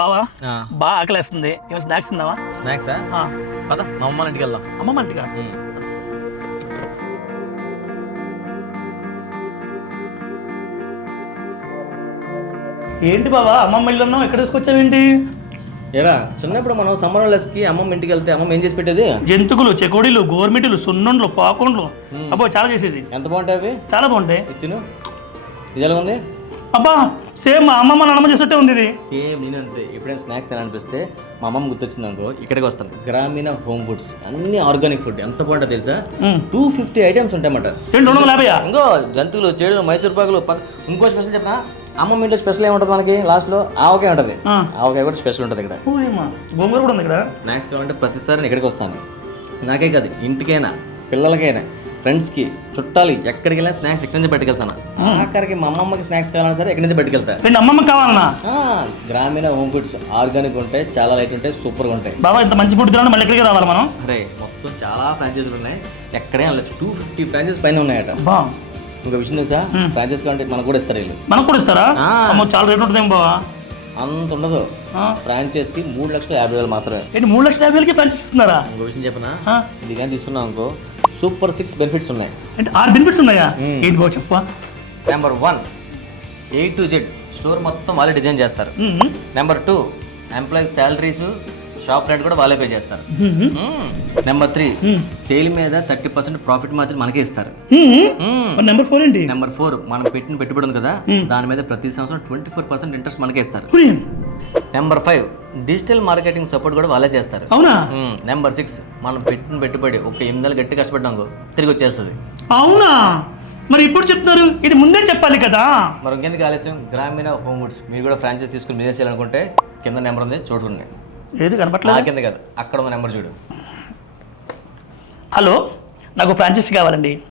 బావా బాగా ఆకలేస్తుంది ఏమో స్నాక్స్ తిందావా? స్నాక్సా? పద మా అమ్మ ఇంటికి వెళ్దాం. అమ్మమ్మ ఇంటికా? ఏంటి బావా అమ్మమ్మ ఇల్లు అన్నావు, ఎక్కడ తీసుకొచ్చావేంటి? ఏరా చిన్నప్పుడు మనం సమ్మర్ హాలిడేస్కి అమ్మమ్మ ఇంటికి వెళ్తే అమ్మమ్మ ఏం చేసి పెట్టేది? జంతుకులు, చెకోడీలు, గోర్మిటీలు, సున్నుండ్లు, పాకుండ్లు, అబ్బో చాలా చేసేది. ఎంత బాగుంటాయి అవి? చాలా బాగుంటాయి. తిను. ఇది ఎలా ఉంది? అబ్బా సేమ్ మా అమ్మమ్మ నాన్నమ్మ చేసినట్టే ఉంది ఇది. సేమ్ నేను అంతే. ఎప్పుడైనా స్నాక్స్ తినాలనిపిస్తే మా అమ్మమ్మ గుర్తొచ్చింది అనుకో ఇక్కడికి వస్తాను. గ్రామీణ హోమ్ ఫుడ్స్ అన్ని ఆర్గానిక్ ఫుడ్. ఎంత బాగుంటుంది తెలుసా? 250 ఐటమ్స్ ఉంటాయన్నమాట. 250? ఇంకో జంతువులు, చెడులు, మైసూర్ పాకులు. ఇంకో స్పెషల్ చెప్పిన అమ్మమ్మ ఇంట్లో స్పెషల్ ఏముంటుంది మనకి? లాస్ట్లో ఆవకాయ ఉంటుంది. ఆవకాయ కూడా స్పెషల్ ఉంటుంది ఇక్కడ. గోంగూర కూడా ఉంది ఇక్కడ. స్నాక్స్ కావాలంటే ప్రతిసారి నేను ఇక్కడికి వస్తాను. నాకే కాదు, ఇంటికైనా పిల్లలకైనా ఫ్రెండ్స్కి చుట్టాలు ఎక్కడికి వెళ్ళినా స్నాక్స్ ఇక్కడి నుంచి పట్టుకెళ్తాను. ఆఖరికి మా అమ్మమ్మకి స్నాక్స్ కావాలన్నా సరే ఇక్కడి నుంచి పట్టుకెళ్తా. అమ్మమ్మ కావాలన్నా? గ్రామీణ హోమ్ ఫుడ్స్ ఆర్గానిక్ ఉంటాయి, చాలా లైట్ ఉంటాయి, సూపర్గా ఉంటాయి. బాబా ఇంత మంచి ఫుడ్ తినాలి, మళ్ళీ ఎక్కడికి రావాలి మనం? అరే మొత్తం చాలా ఫ్రాంచైజీలు ఉన్నాయి. ఎక్కడే వెళ్ళచ్చు. 250 ఫ్రాంచైజ్ పైన ఉన్నాయట. ఇంకో విషయం తెలుసా? ఫ్రాంచైజ్ కావాలంటే మనకు కూడా ఇస్తారు వీళ్ళు. మనకు కూడా ఇస్తారా? చాలా రేట్ ఉంటుంది బావా. అంత ఉండదు. ఫ్రాంచైజ్కి 3,50,000 మాత్రమే. ఏంటి 3,50,000కి ఫ్రాంచైజ్ ఇస్తున్నారా? ఇంకో విషయం చెప్పనా? ఇది కానీ తీసుకున్నాం అనుకో సూపర్ 6 బెనిఫిట్స్ ఉన్నాయి. అంటే 6 బెనిఫిట్స్ ఉన్నాయా? ఏంటి బాబు చెప్పా. Number 1, A to Z store మొత్తం వాళ్ళే డిజైన్ చేస్తారు. Number 2, employees salaries, shop rent కూడా వాళ్ళే పే చేస్తారు. నెంబర్ 3, సేల్ మీద 30% ప్రాఫిట్ మార్జిన్ మనకే ఇస్తారు. నెంబర్ 4 ఏంటి? నెంబర్ 4, మనం పెట్టిన పెట్టుబడి ఉంది కదా దాని మీద ప్రతి సంవత్సరం 24% ఇంట్రెస్ట్ మనకే ఇస్తారు. నెంబర్ 5, డిజిటల్ మార్కెటింగ్ సపోర్ట్ కూడా వాళ్ళే చేస్తారు. అవునా? నెంబర్ 6, మనం పెట్టిన పెట్టుబడి ఒక 8 నెలలు గట్టి కష్టపడ్డాం తిరిగి వచ్చేస్తుంది. అవునా? మరి ఇప్పుడు చెప్తున్నారు, ఇది ముందే చెప్పాలి కదా. మరి ఇంకెందుకు ఆలస్యం? గ్రామీణ హోమ్ ఫుడ్స్ మీరు కూడా ఫ్రాంచైజ్ తీసుకుని బిజినెస్ చేయాలనుకుంటే కింద నెంబర్ ఉంది చూడండి. ఏది కనపట్లేదు? కింద కాదు, అక్కడ ఉన్న నెంబర్ చూడు. హలో, నాకు ఫ్రాంచైజీ కావాలండి.